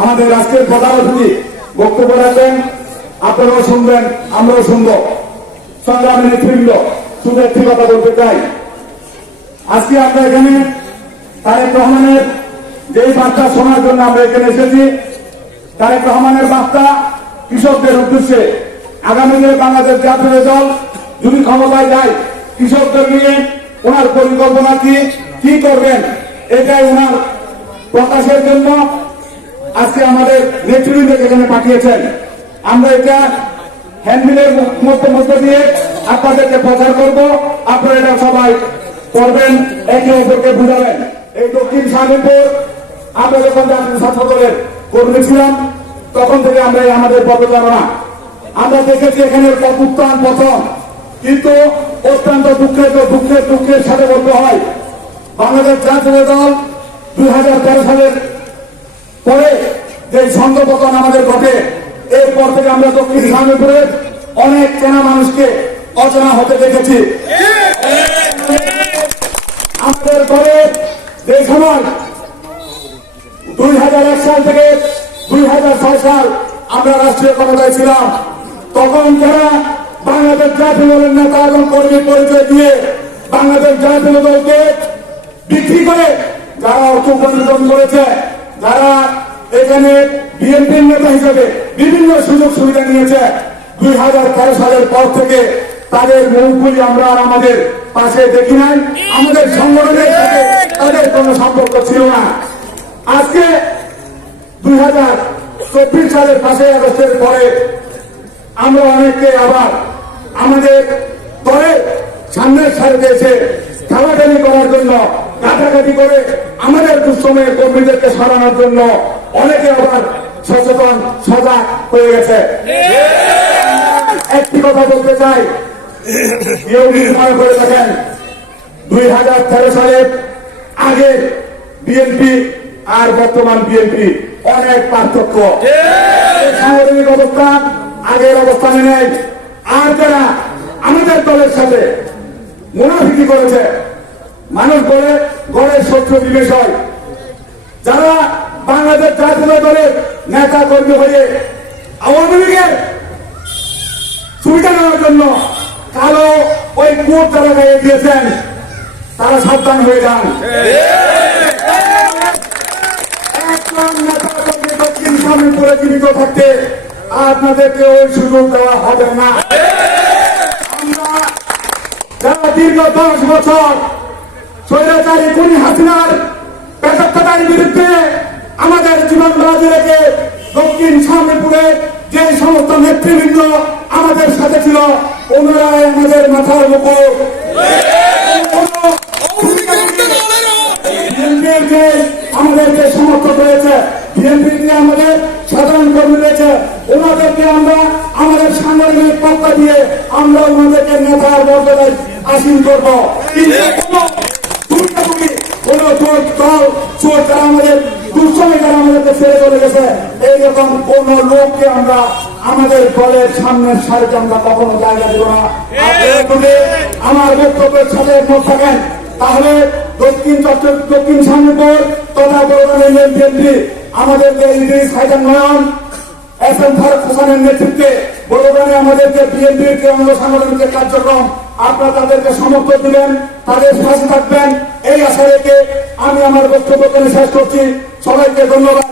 আমাদের রাষ্ট্রের প্রধান অতিথি বক্তব্য রাখবেন। আপনারাও শুনবেন, আমরাও শুনব। সংগ্রামী নেতৃবৃন্দ, শুধু কথা বলতে চাই। আজকে আমরা এখানে তারেক রহমানের যেই বার্তা শোনার জন্য আমরা এখানে এসেছি, তারেক রহমানের বার্তা কৃষকদের উদ্দেশ্যে। আগামী দিনে বাংলাদেশ জাতীয় দল যদি ক্ষমতায় যায়, কৃষকদের নিয়ে ওনার পরিকল্পনা কি কি করবেন? এটাই ওনার প্রকাশের জন্য আজকে আমাদের নেতৃবৃন্দকে এখানে পাঠিয়েছেন, আমরা এটা হ্যান্ডবিলের মধ্যে মধ্যে দিয়ে আপনাদেরকে প্রচার করব। আপনারা এটা সবাই করবেন একে অপরকে বুঝাবেন। এই দক্ষিণ শাহীপুর আমরা যখন জাতীয় ছাত্র দলের কর্মী ছিলাম, তখন থেকে আমরা আমাদের পদচারণা। আমরা দেখেছি এখানে উত্থান প্রথম, কিন্তু অত্যন্ত দুঃখের দুঃখের দুঃখের সাথে বলতে হয়, বাংলাদেশ জাতীয় দল দুই হাজার তেরো সালের পরে যে সংঘপতন আমাদের ঘটে, এরপর থেকে আমরা দক্ষিণ ইসলামীপুরের অনেক চেনা মানুষকে অচেনা হতে দেখেছি। আমাদের পরে যে সময় দুই হাজার এক সাল থেকে দুই হাজার ছয় সাল আমরা রাষ্ট্রীয় ক্ষমতায় ছিলাম, তখন যারা বাংলাদেশ জাতীয় দলের নেতা এবং কর্মীর পরিচয় দিয়ে বাংলাদেশ জাতীয় দলকে বিক্রি করে যারা অর্থ উপার্জন করেছে, যারা এখানে বিএনপির নেতা হিসেবে বিভিন্ন সুযোগ সুবিধা নিয়েছে, দুই হাজার তেরো সালের পর থেকে তাদের মুখগুলি আমরা আর আমাদের পাশে দেখি নাই। আমাদের সংগঠনের সাথে তাদের কোনো সম্পর্ক ছিল না। আজকে দুই হাজার চব্বিশ সালের পাঁচই আগস্টের পরে আমরা অনেককে আবার আমাদের দলের সামনের সারিতে এসে ঠালাঠালি করার জন্য কাটাকাটি করে আমাদের দুঃসময়ের কর্মীদেরকে সরানোর জন্য অনেকে আবার সচেতন, সজাগ হয়ে গেছে। একটি কথা বলতে চাই। কেউ মনে করে থাকেন, দুই হাজার তেরো সালের আগে বিএনপি আর বর্তমান বিএনপি অনেক পার্থক্য। সাংগঠনিক অবস্থা আগের অবস্থানে নেই। আর যারা আমাদের দলের সাথে মুনাফিকি করেছে মানুষ বলে গড়ের শত্রু বিবেশ হয়। যারা বাংলাদেশ জাতীয় দলের নেতা কর্মী হয়ে আওয়ামী লীগের সুবিধা নেওয়ার জন্য কালো ওই কোট তারা গায়ে দিয়েছেন, তারা সাবধান হয়ে যান। করে জীবিত থাকতে আপনাদেরকে ওই সুযোগ দেওয়া হবে না। আমরা যারা দীর্ঘ দশ বছর স্বৈরাচারী কুনি হাসিনার পেশাত্তার বিরুদ্ধে আমাদের জীবন বাজি রেখে দক্ষিণ সামনেপুরে যে সমস্ত নেতৃবৃন্দ আমাদের সাথে ছিল, ওনারাই আমাদের মাথার মুখর বিএনপির যে আমাদের যে সমর্থক রয়েছে বিএনপি যে আমাদের সাধারণ কর্মী রয়েছে। ওনাদেরকে আমরা আমাদের সাংগঠনিক পক্ষ দিয়ে আমরা ওনাদেরকে নেতার মর্যাদায় আসীন করব। তাহলে দক্ষিণ চট্টগ্রাম দক্ষিণ সামনেপুর তথা বিএনপি আমাদের নয়ন, এস নেতৃত্বে বড়গানে আমাদের বিএনপির কার্যক্রম আপনারা তাদেরকে সমর্থন দিবেন, তাদের পাশে থাকবেন। এই আশা রেখে আমি আমার বক্তব্য শেষ করছি। সবাইকে ধন্যবাদ।